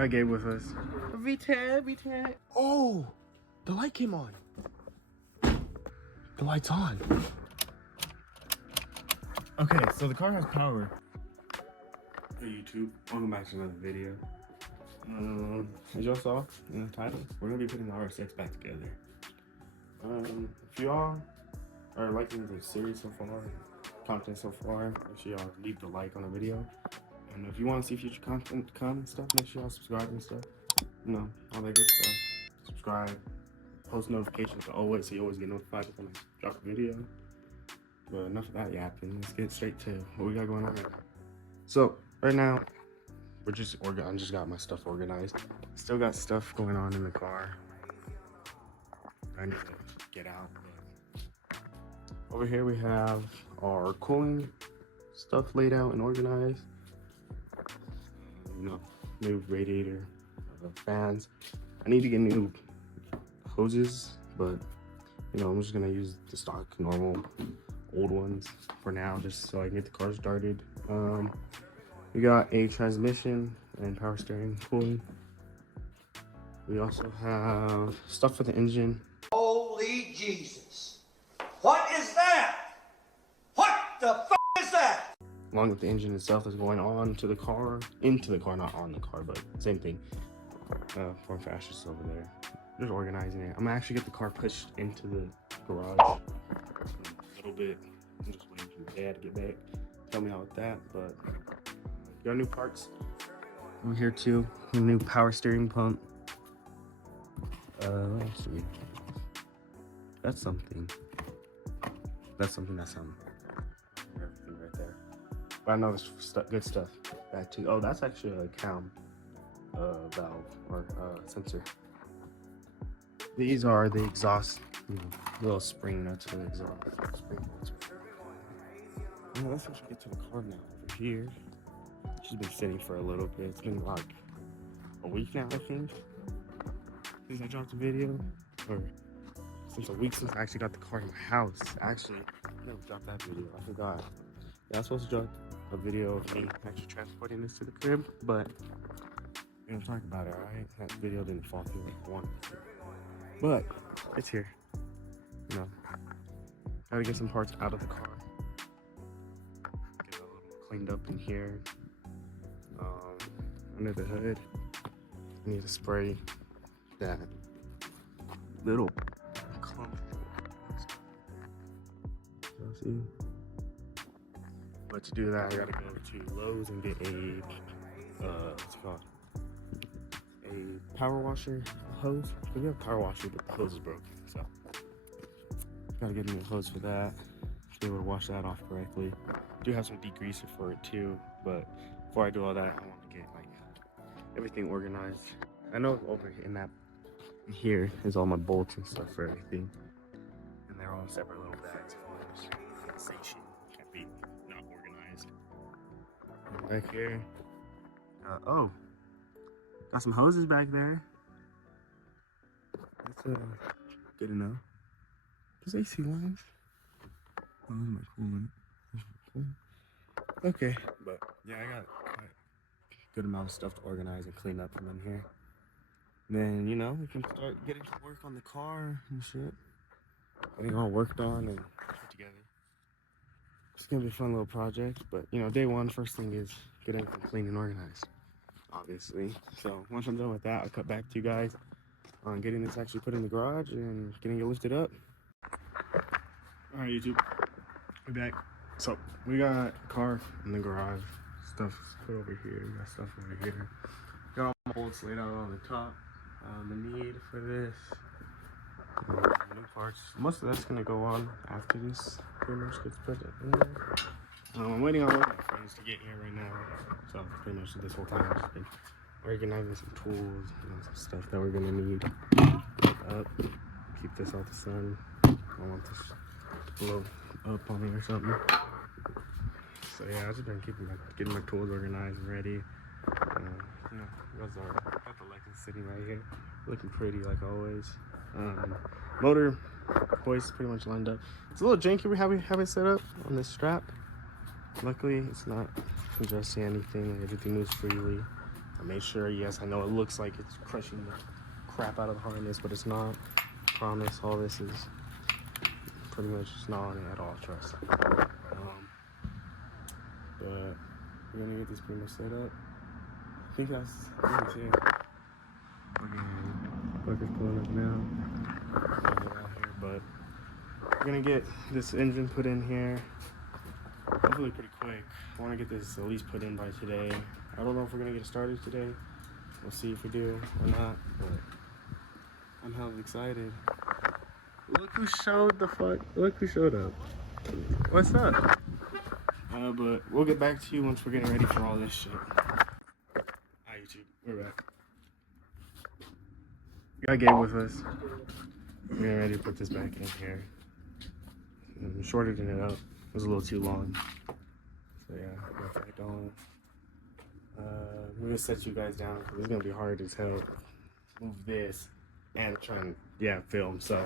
I gave with us. V10. Oh, the light came on. The light's on. Okay, so the car has power. Hey YouTube, welcome back to another video. As y'all saw in the title, we're gonna be putting the RSX back together. If y'all are liking the series so far, content so far, make sure y'all leave the like on the video. And if you want to see future content come and stuff, make sure y'all subscribe and stuff. You know, all that good stuff. Subscribe, post notifications to always, so you always get notified when I drop a video. But enough of that yapping. Let's get straight to what we got going on right now. So right now, we're just I just got my stuff organized. Still got stuff going on in the car. I need to get out. But over here we have our cooling stuff laid out and organized. You know, new radiator, fans. I need to get new hoses, but you know, I'm just gonna use the stock normal old ones for now, just so I can get the car started. We got a transmission and power steering cooling. We also have stuff for the engine. Holy Jesus! What is that? What the f is that? Along with the engine itself is going on to the car, into the car, not on the car, but same thing. Form factor is over there. Just organizing it. I'm gonna actually get the car pushed into the garage a little bit. I'm just waiting for Dad to get back. Tell me all about that, but got new parts over here too. A new power steering pump. What else do we? That's something. That's something. Everything right there. But I know there's good stuff. That too. Oh, that's actually a cam valve or sensor. These are the exhaust, you know, little spring nuts for the exhaust. Let's actually get to the car now. Over here, she's been sitting for a little bit. It's been like a week now, I think, since I dropped a video, or since a week since I actually got the car in my house. Actually, I never dropped that video. I forgot. Yeah, I was supposed to drop a video of me actually transporting this to the crib, but we don't talk about it, alright? That video didn't fall through like one. But it's here. You know, gotta get some parts out of the car. Get it a little cleaned up in here. Under the hood, I need to spray that little clump. See? But to do that, I gotta go to Lowe's and get a what's it called? A power washer hose. We have a power washer, but the hose is broken, so gotta get a new hose for that to be able to wash that off correctly. Do have some degreaser for it too, but before I do all that, I want to get like everything organized. I know over in here is all my bolts and stuff for everything, and they're all in separate little bags. Of course, fixation can't be not organized. And back here, oh. Got some hoses back there. That's good enough. There's AC lines. Oh, those are my coolant. Okay, but yeah, I got quite a good amount of stuff to organize and clean up from in here. And then, you know, we can start getting to work on the car and shit. Getting all worked on and put together. It's gonna be a fun little project, but you know, day one, first thing is get everything clean and organized. Obviously. So once I'm done with that, I'll cut back to you guys on getting this actually put in the garage and getting it lifted up. All right, YouTube, we're back. So we got a car in the garage. Stuff put over here. We got stuff over here. Got all my bolts laid out on the top. The need for this. New parts. Most of that's gonna go on after this pretty much gets put in there. I'm waiting on one of my friends to get here right now, so pretty much this whole time I've just been organizing some tools and some stuff that we're gonna need. Up, keep this out the sun. I don't want this to blow up on me or something. So yeah, I've just been getting my tools organized and ready. You know, got the Lexus sitting right here, looking pretty like always. Motor hoist pretty much lined up. It's a little janky. We have it set up on this strap. Luckily, it's not adjusting anything. Everything moves freely. I made sure, yes, I know it looks like it's crushing the crap out of the harness, but it's not. I promise, all this is pretty much just not on it at all, trust. But we're gonna get this pretty much set up. I think that's it. Fucker's pulling up now. But we're gonna get this engine put in here. Hopefully pretty quick. I want to get this at least put in by today. I don't know if we're gonna get it started today. We'll see if we do or not. But I'm hella excited. Look who showed the fuck. Look who showed up. What's up? But we'll get back to you once we're getting ready for all this shit. Hi YouTube, we're back. Got Gabe with us. We're getting ready to put this back in here. I'm shortening it up. It was a little too long. So yeah, got that going. We're gonna set you guys down because it's gonna be hard as hell. Move this and try and film. So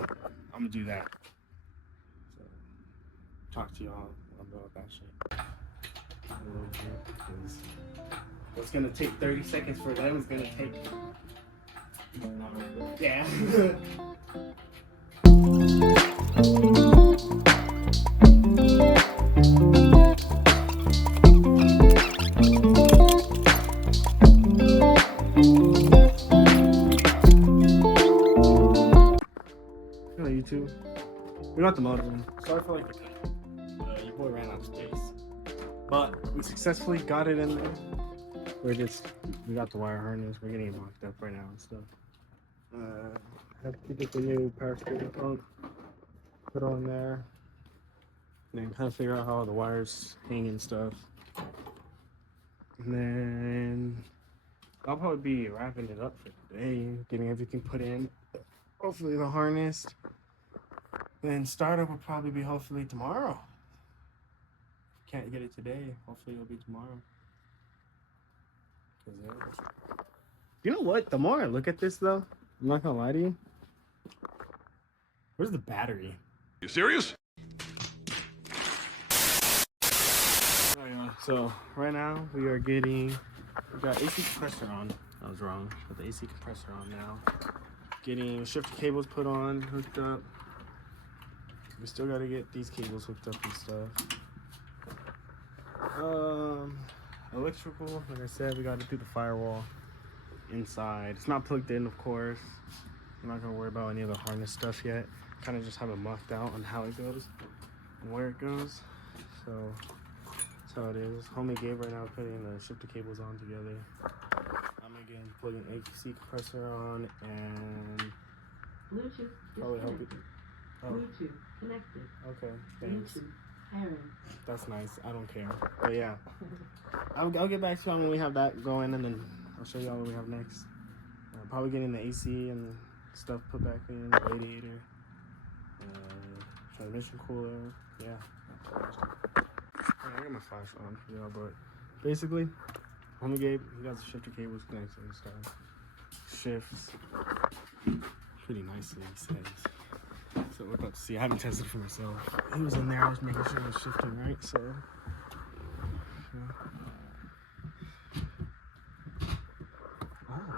I'm gonna do that. So talk to y'all about that shit. What's gonna take 30 seconds for them is gonna take. Yeah. Hello YouTube. We got the motor in. Sorry for like the cut. Your boy ran out of space. But we successfully got it in there. We got the wire harness. We're getting it mocked up right now and stuff. Have to get the new power steering pump put on there. And then kind of figure out how the wires hang and stuff. And then I'll probably be wrapping it up for today, getting everything put in. Hopefully the harness. Then startup will probably be hopefully tomorrow. Can't get it today. Hopefully it'll be tomorrow. You know what? The more I look at this though, I'm not gonna lie to you. Where's the battery? You serious? So right now we got AC compressor on. I was wrong. Got the AC compressor on now. Getting shifter cables put on, hooked up. We still gotta get these cables hooked up and stuff. Electrical, like I said, we gotta do the firewall inside. It's not plugged in, of course. I'm not gonna worry about any of the harness stuff yet. Kind of just have it muffed out on how it goes and where it goes. So that's how it is. Homie Gabe right now putting the shifter cables on together. I'm again plugging AC compressor on and Bluetooth probably help it. Oh. Bluetooth connected. Okay, thanks. Bluetooth pairing. That's nice. I don't care. But yeah, I'll get back to you when we have that going, and then I'll show you all what we have next. Probably getting the AC and stuff put back in, the radiator, transmission cooler. Yeah. I got my flash on, yeah, but basically, homie Gabe, he got the shifter cables connected and stuff. Shifts pretty nicely, he says. So we're about to see. I haven't tested for myself. He was in there. I was making sure it was shifting right. So, yeah. Oh.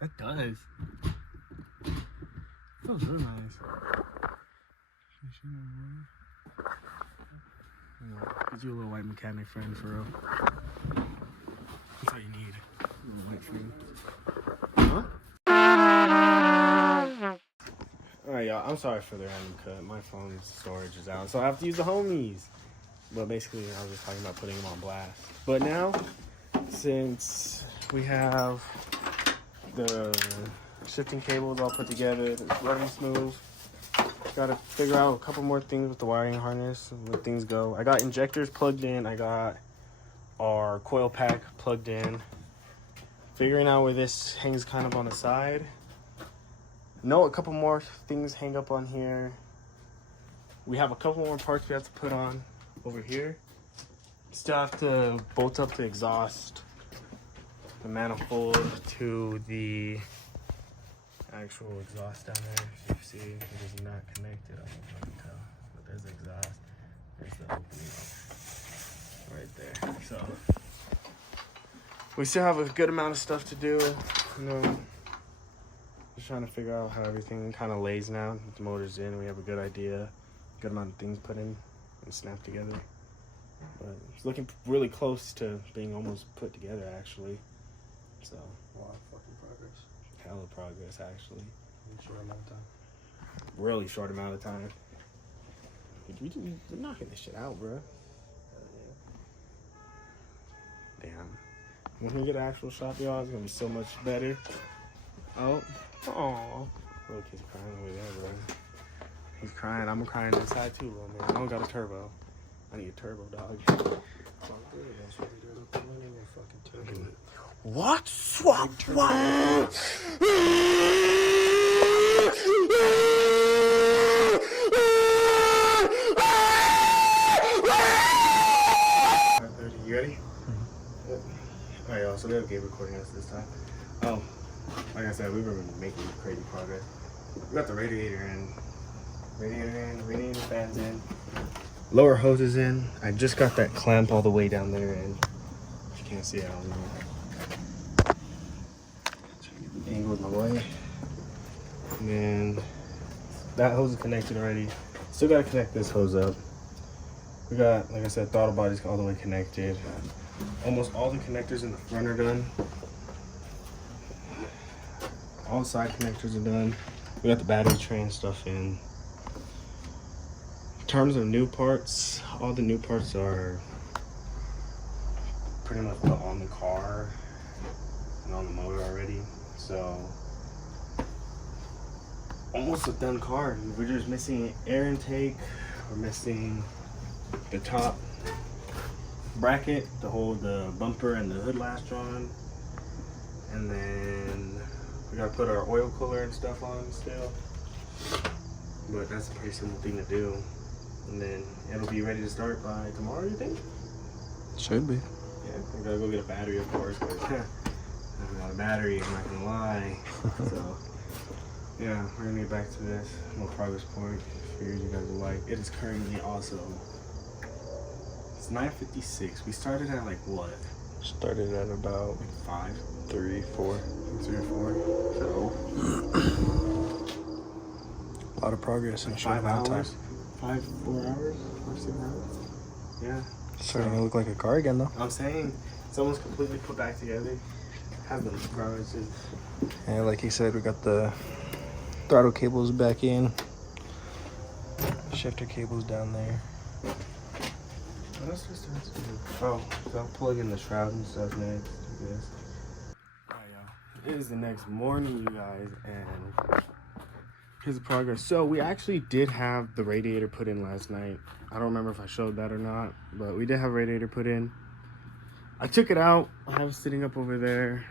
That does. Feels really nice. Get you a little white mechanic friend for real. That's all you need. A little white friend. Huh? Alright, y'all. I'm sorry for the random cut. My phone's storage is out, so I have to use the homies. But basically, I was just talking about putting them on blast. But now, since we have the shifting cables all put together, it's running smooth. Gotta figure out a couple more things with the wiring harness and let things go. I got injectors plugged in. I got our coil pack plugged in. Figuring out where this hangs kind of on the side. No, a couple more things hang up on here. We have a couple more parts we have to put on over here. Still have to bolt up the exhaust, the manifold to the actual exhaust down there. As you see, it is not connected. I don't know if you can tell, but there's the exhaust. There's the opening right there. So we still have a good amount of stuff to do. You know, just trying to figure out how everything kind of lays now. The motor's in. We have a good idea, good amount of things put in and snapped together. But it's looking really close to being almost put together, actually. So A lot of fucking progress. hella progress, actually. In a short amount of time. Really short amount of time. We're knocking this shit out, bro. Damn. When we get an actual shot, y'all, it's gonna be so much better. Oh, aw. Little kid's crying over there, bro. He's crying. I'm crying inside too, little man. I don't got a turbo. I need a turbo, dog. What? Swap? What? 5:30. You ready? Mm-hmm. Yep. Alright, y'all. So they have game recording us this time. Oh, like I said, we've been making crazy progress. We got the radiator in. Radiator fans in. Lower hoses in. I just got that clamp all the way down there, and if you can't see it, I don't know. Angle in my way. And then that hose is connected already. Still gotta connect this hose up. We got, like I said, throttle body's all the way connected. Almost all the connectors in the front are done. All the side connectors are done. We got the battery tray and stuff in. In terms of new parts, all the new parts are pretty much put on the car and on the motor already. So almost a done car. We're just missing air intake. We're missing the top bracket to hold the bumper and the hood latch on. And then we gotta put our oil cooler and stuff on still. But that's a pretty simple thing to do. And then it'll be ready to start by tomorrow, you think? Should be. Yeah, we gotta go get a battery, of course, because I haven't got a battery, I'm not gonna lie. So, yeah, we're gonna get back to this little progress point. Figures you guys will like. It is currently also, it's 9:56. We started at like what? Started at about Like 5? 3, 4. 3 or 4. So, A lot of progress in a short 5 amount of hours? time. 4 hours? 5, 6 hours? Yeah. Starting to look like a car again, though. I'm saying it's almost completely put back together. Has the garages. And like he said, we got the throttle cables back in. Shifter cables down there. What else is there to do? Oh, so I'll plug in the shroud and stuff next. I guess. Alright, y'all. It is the next morning, you guys, and here's the progress. So we actually did have the radiator put in last night. I don't remember if I showed that or not, but we did have a radiator put in. I took it out. I have it sitting up over there.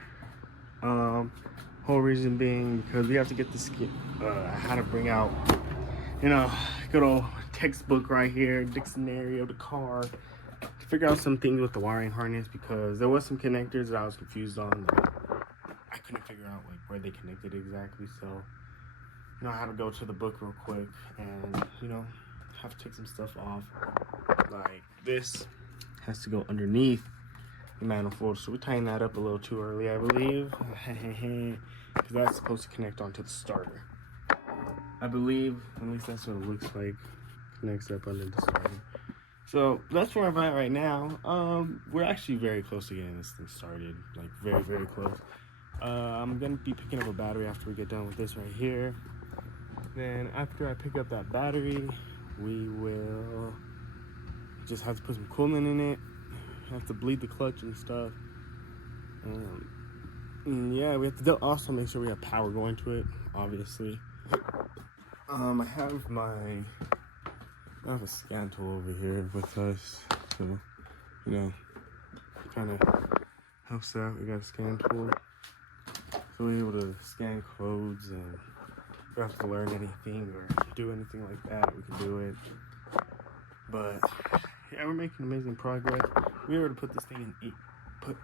Whole reason being because we have to get the skin. I had to bring out, you know, good old textbook right here, dictionary of the car, to figure out some things with the wiring harness, because there was some connectors that I was confused on that I couldn't figure out like where they connected exactly. So, you know, I had to go to the book real quick and, you know, have to take some stuff off. Like this has to go underneath the manifold, so we tightened that up a little too early, I believe, because that's supposed to connect onto the starter. I believe, at least that's what it looks like, connects up under the starter. So that's where I'm at right now. We're actually very close to getting this thing started, like very, very close. I'm gonna be picking up a battery after we get done with this right here. Then after I pick up that battery, we will just have to put some coolant in it. Have to bleed the clutch and stuff. And yeah, we have to also make sure we have power going to it, obviously. I have a scan tool over here with us, so, you know, kind of helps out. We got a scan tool, so we're able to scan codes, and if we have to learn anything or do anything like that, we can do it. But yeah, we're making amazing progress. We were able to put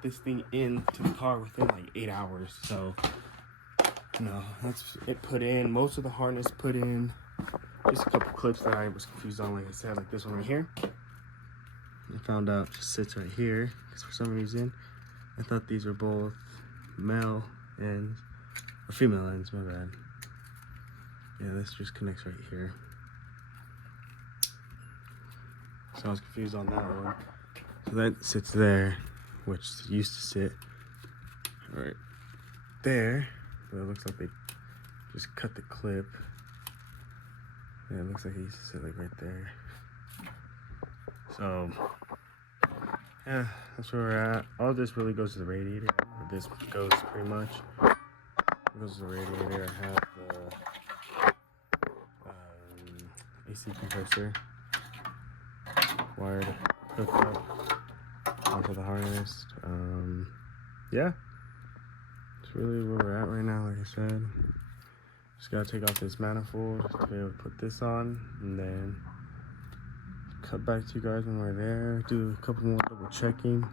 this thing into the car within like 8 hours. So, you know, that's it put in. Most of the harness put in. Just a couple clips that I was confused on, like I said, like this one right here. found out it sits right here because for some reason I thought these were both male ends or female ends. My bad. Yeah, this just connects right here. So I was confused on that one. So that sits there, which used to sit right there. But it looks like they just cut the clip. Yeah, it looks like it used to sit like right there. So yeah, that's where we're at. All this really goes to the radiator. This goes pretty much. It goes to the radiator. I have the AC compressor wired hooked up onto the harness. Yeah, it's really where we're at right now. Like I said, just gotta take off this manifold to be able to put this on, and then cut back to you guys when we're there. Do a couple more double checking.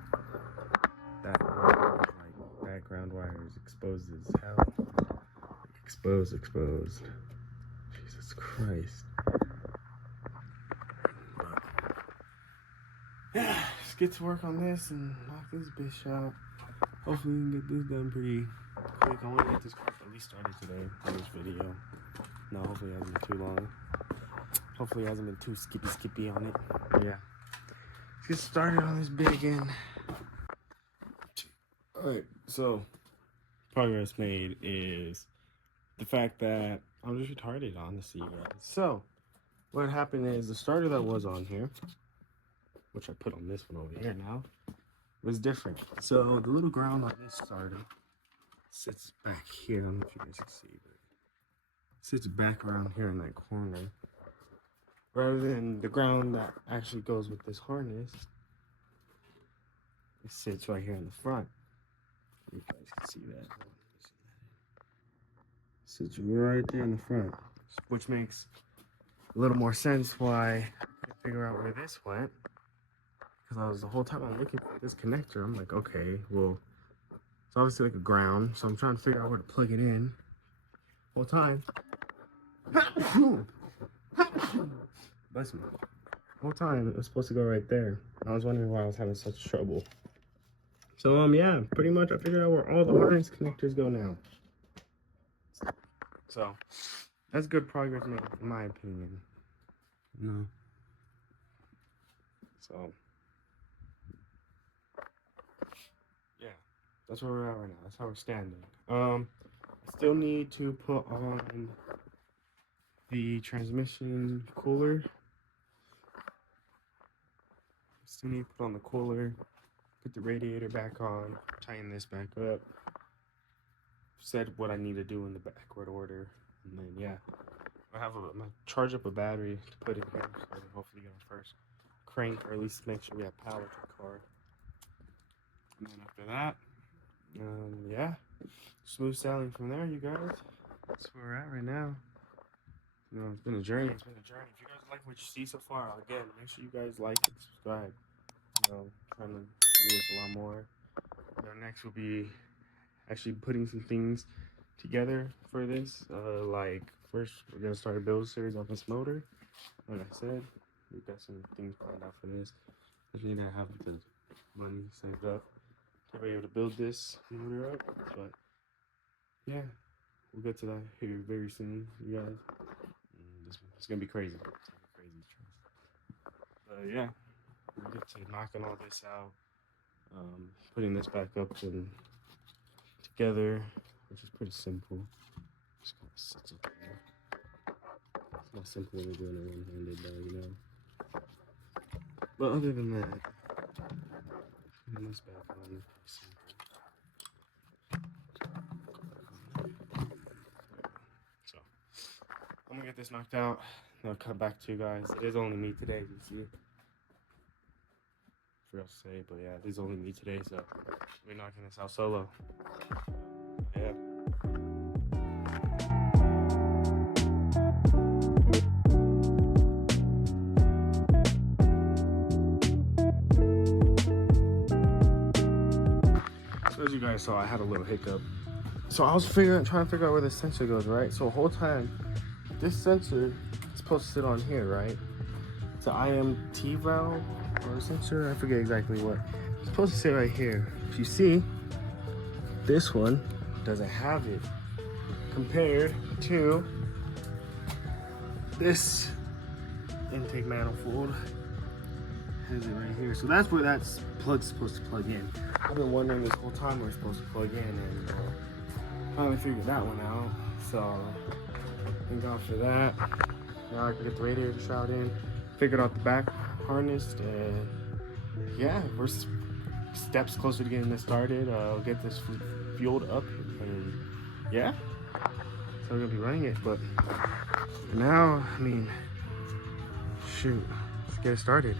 That like background wire is exposed as hell. Like, exposed. Jesus Christ. But yeah, just get to work on this and knock this bitch out. Hopefully we can get this done pretty quick. I want to get this car at least started today for this video. No, hopefully it hasn't been too long. Hopefully it hasn't been too skippy on it. But yeah, let's get started on this bit again. Alright, so progress made is the fact that I'm just retarded, honestly, guys. So what happened is the starter that was on here, which I put on this one over here now, was different. So the little ground on this starter sits back here. I don't know if you guys can see, but it sits back around here in that corner. Rather than the ground that actually goes with this harness, it sits right here in the front. You guys can see that. Sits right there in the front, which makes a little more sense why I couldn't figure out where this went. Because I was the whole time I'm looking for this connector. I'm like, okay, well, it's obviously like a ground, so I'm trying to figure out where to plug it in. Whole time. Bless me. Whole time it was supposed to go right there. I was wondering why I was having such trouble. So yeah, pretty much I figured out where all the harness connectors go now. So that's good progress made, in my opinion. No. So yeah, that's where we're at right now. That's how we're standing. I still need to put on the transmission cooler. Still need to put on the cooler, put the radiator back on, tighten this back up. Said what I need to do in the backward order, and then yeah, I'm gonna charge up a battery to put in here, so hopefully get our first crank, or at least make sure we have power to the car. And then after that, yeah, smooth sailing from there, you guys. That's where we're at right now. You know, it's been a journey. If you guys like what you see so far, again, make sure you guys like and subscribe. You know, trying to do this a lot more. Next will be actually putting some things together for this. Like first, we're gonna start a build series on this motor. Like I said, we've got some things planned out for this. I need to have the money saved up to be able to build this motor up. But yeah, we'll get to that here very soon, you guys. It's gonna be crazy. It's gonna be crazy. But yeah, we'll get to knocking all this out, putting this back up and together, which is pretty simple. Just kind of sits up there. It's not simple when you're doing it one-handed, though, you know. But other than that, putting this back on is pretty simple. So I'm gonna get this knocked out, and I'll cut back to you guys. It is only me today, you see. Forgot to say, but yeah, it is only me today, so we're knocking this out solo. Yeah. So as you guys saw, I had a little hiccup. So I was trying to figure out where the sensor goes, right? So the whole time, this sensor is supposed to sit on here, right? It's an IMT valve, or sensor, I forget exactly what. It's supposed to sit right here. If you see, this one doesn't have it compared to this intake manifold. Has it right here. So that's where that plug's supposed to plug in. I've been wondering this whole time where it's supposed to plug in, and finally figured that one out. So thank God for that. Now I can get the radiator shroud in, figured out the back harness, and yeah, we're steps closer to getting this started. I'll get this fueled up, and yeah, so we're gonna be running it. But for now, I mean, shoot, let's get it started.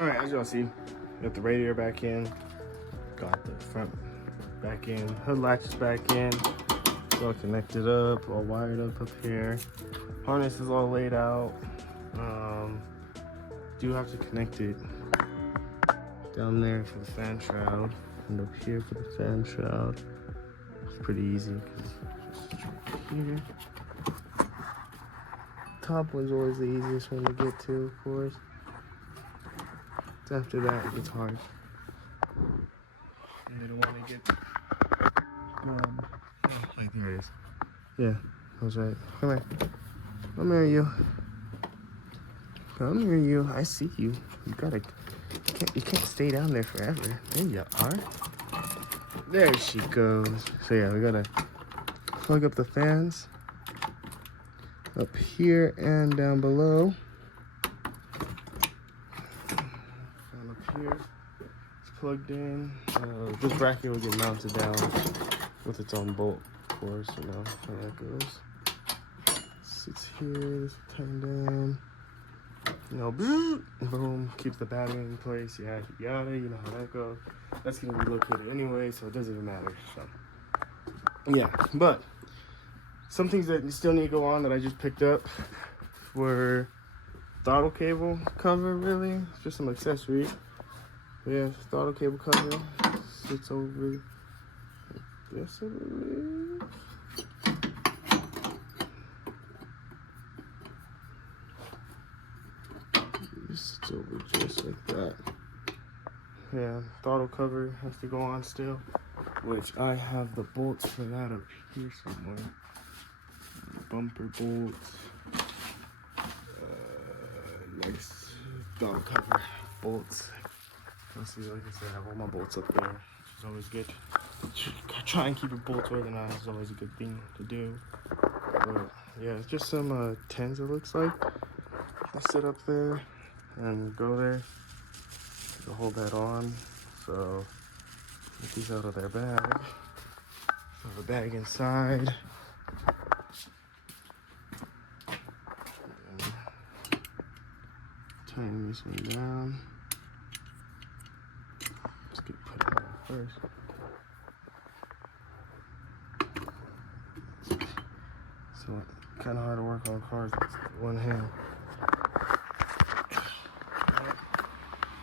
Alright, as y'all see, got the radiator back in, got the front back in, hood latches back in, it's all connected up, all wired up here. Harness is all laid out. Do have to connect it down there for the fan shroud, and up here for the fan shroud. It's pretty easy, because just here. Top one's always the easiest one to get to, of course. After that, it gets hard. And you don't want to get like there it is. Yeah, I was right. Come here. Come here, you. Come here, you. I see you. You can't stay down there forever. There you are. There she goes. So yeah, we gotta plug up the fans up here and down below. Here, it's plugged in. This bracket will get mounted down with its own bolt, of course. You know how that goes. Sits here. This will turn down. You know, boom, keeps the battery in place. Yada yada. You know how that goes. That's gonna be located anyway, so it doesn't even matter. So yeah, but some things that still need to go on that I just picked up were throttle cable cover. Really, it's just some accessories. Yeah, throttle cable cover sits over this, I believe. This sits over just like that. Yeah, throttle cover has to go on still, which I have the bolts for that up here somewhere. Bumper bolts. Next throttle cover bolts. Let's see, like I said, I have all my bolts up there, which is always good. Try and keep your bolts organized is always a good thing to do. But yeah, it's just some 10s, it looks like. I'll sit up there and go there to hold that on. So get these out of their bag. Throw the bag inside. And tighten this one down. Put it on first. So kind of hard to work on cars with one hand.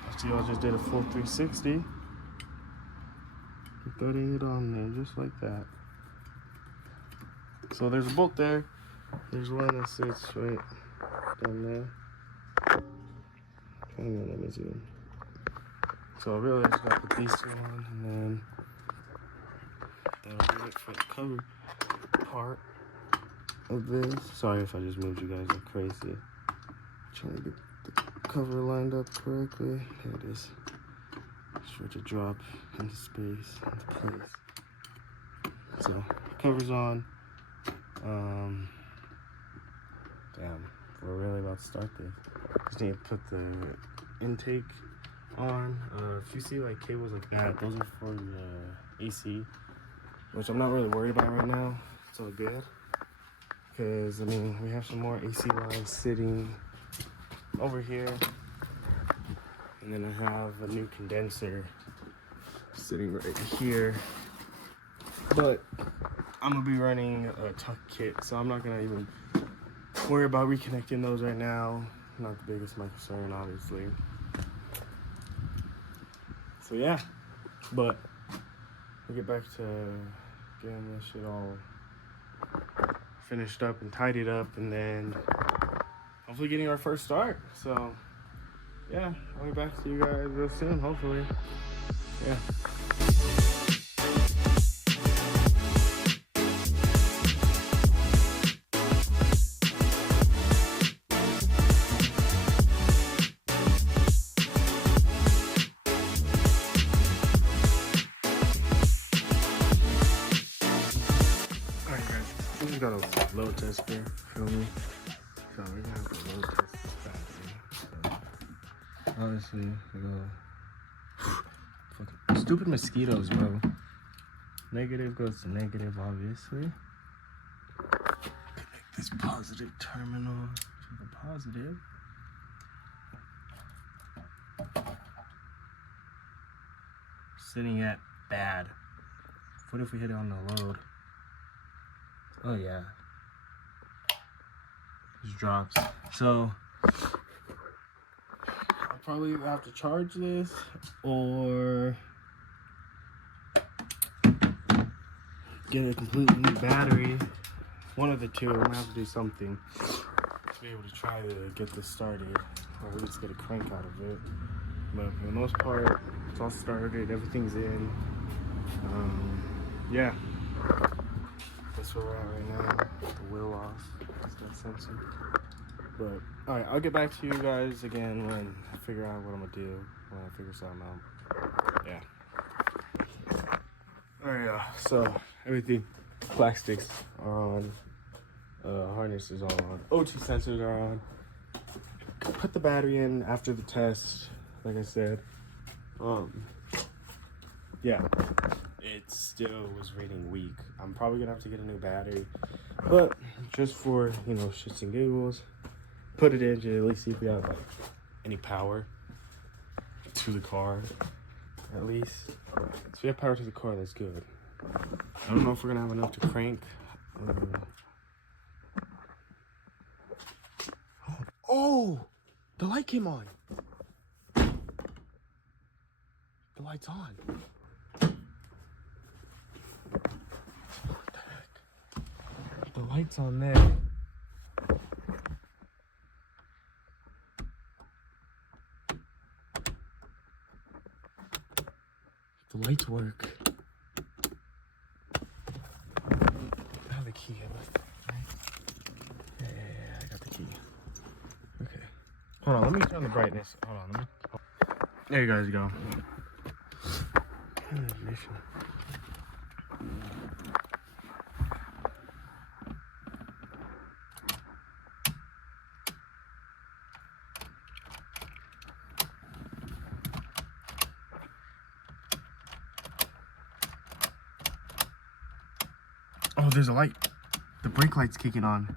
After y'all just did a full 360, putting it on there just like that. So there's a bolt there. There's one that sits right down there. Hang on, let me zoom. So really, I just gotta put these two on, and then that'll do it for the cover part of this. Sorry if I just moved you guys like crazy. Trying to get the cover lined up correctly. There it is. Sure to drop into space, into place. So cover's on. Damn, we're really about to start this. Just need to put the intake on. If you see like cables like that, those are for the AC, which I'm not really worried about right now. It's all good, because I mean we have some more AC lines sitting over here, And then I have a new condenser sitting right here. But I'm gonna be running a tuck kit, so I'm not gonna even worry about reconnecting those right now. Not the biggest my concern, obviously. So yeah, but we'll get back to getting this shit all finished up and tidied up, and then hopefully getting our first start. So yeah, I'll be back to you guys real soon, hopefully. Yeah. We got a load tester, feel me? So we're gonna have to load test this battery. So obviously, we go fucking stupid mosquitoes, bro. Negative goes to negative, obviously. Connect this positive terminal to the positive. Sitting at bad. What if we hit it on the load? Oh yeah, just drops. So I'll probably have to charge this or get a completely new battery. One of the two. I'm gonna have to do something to be able to try to get this started, or at least get a crank out of it. But for the most part, it's all started. Everything's in. Yeah. That's where we're at right now. The wheel off. It's that sensor. But alright, I'll get back to you guys again when I figure out what I'm gonna do. When I figure something out. Yeah. Alright, so everything, plastics are on. Harness is all on. OT sensors are on. Put the battery in after the test, like I said. Yeah. It still was reading weak. I'm probably gonna have to get a new battery, but just for, you know, shits and giggles, put it in to at least see if we have like any power to the car, at least. If we have power to the car, that's good. I don't know if we're gonna have enough to crank. Oh, the light came on. The light's on. The light's on there. The lights work. I have the key. I left it, right? Yeah, I got the key. Okay. Hold on, let me turn the brightness. Hold on, let me. There you guys go. Ignition. Oh, there's a light. The brake light's kicking on.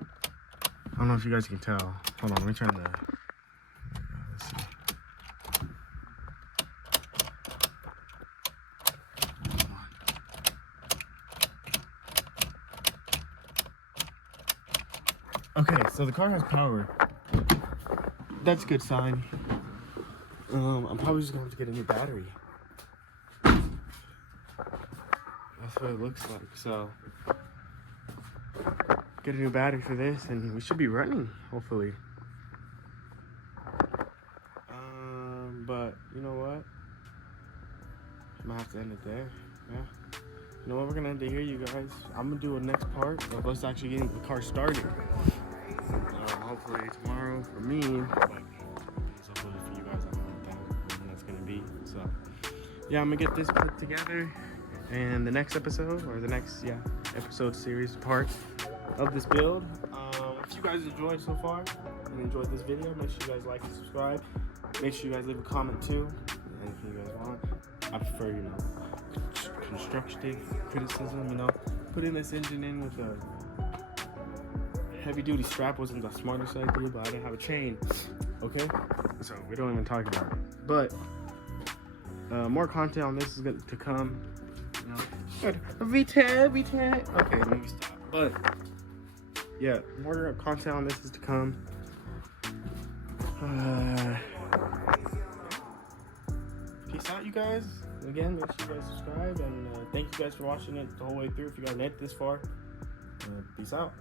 I don't know if you guys can tell. Hold on, let me turn the... Let's see. Okay, so the car has power. That's a good sign. I'm probably just going to have to get a new battery. That's what it looks like, so... Get a new battery for this and we should be running, hopefully. But you know what? I'm gonna have to end it there. Yeah. You know what, we're gonna end it here, you guys. I'm gonna do a next part of us actually getting the car started. Hopefully tomorrow for me, but hopefully for you guys, I don't know when that's gonna be. So yeah, I'm gonna get this put together, and the next episode, or the next episode series part of this build. If you guys enjoyed so far and enjoyed this video, make sure you guys like and subscribe. Make sure you guys leave a comment too, anything you guys want. I prefer, you know, constructive criticism, you know. Putting this engine in with a heavy duty strap wasn't the smartest idea, but I didn't have a chain. Okay, so we don't even talk about it. But more content on this is going to come. You know, VTAB. Okay, let me stop. But yeah, more content on this is to come. Peace out, you guys. Again, make sure you guys subscribe, and thank you guys for watching it the whole way through. If you got it this far, peace out.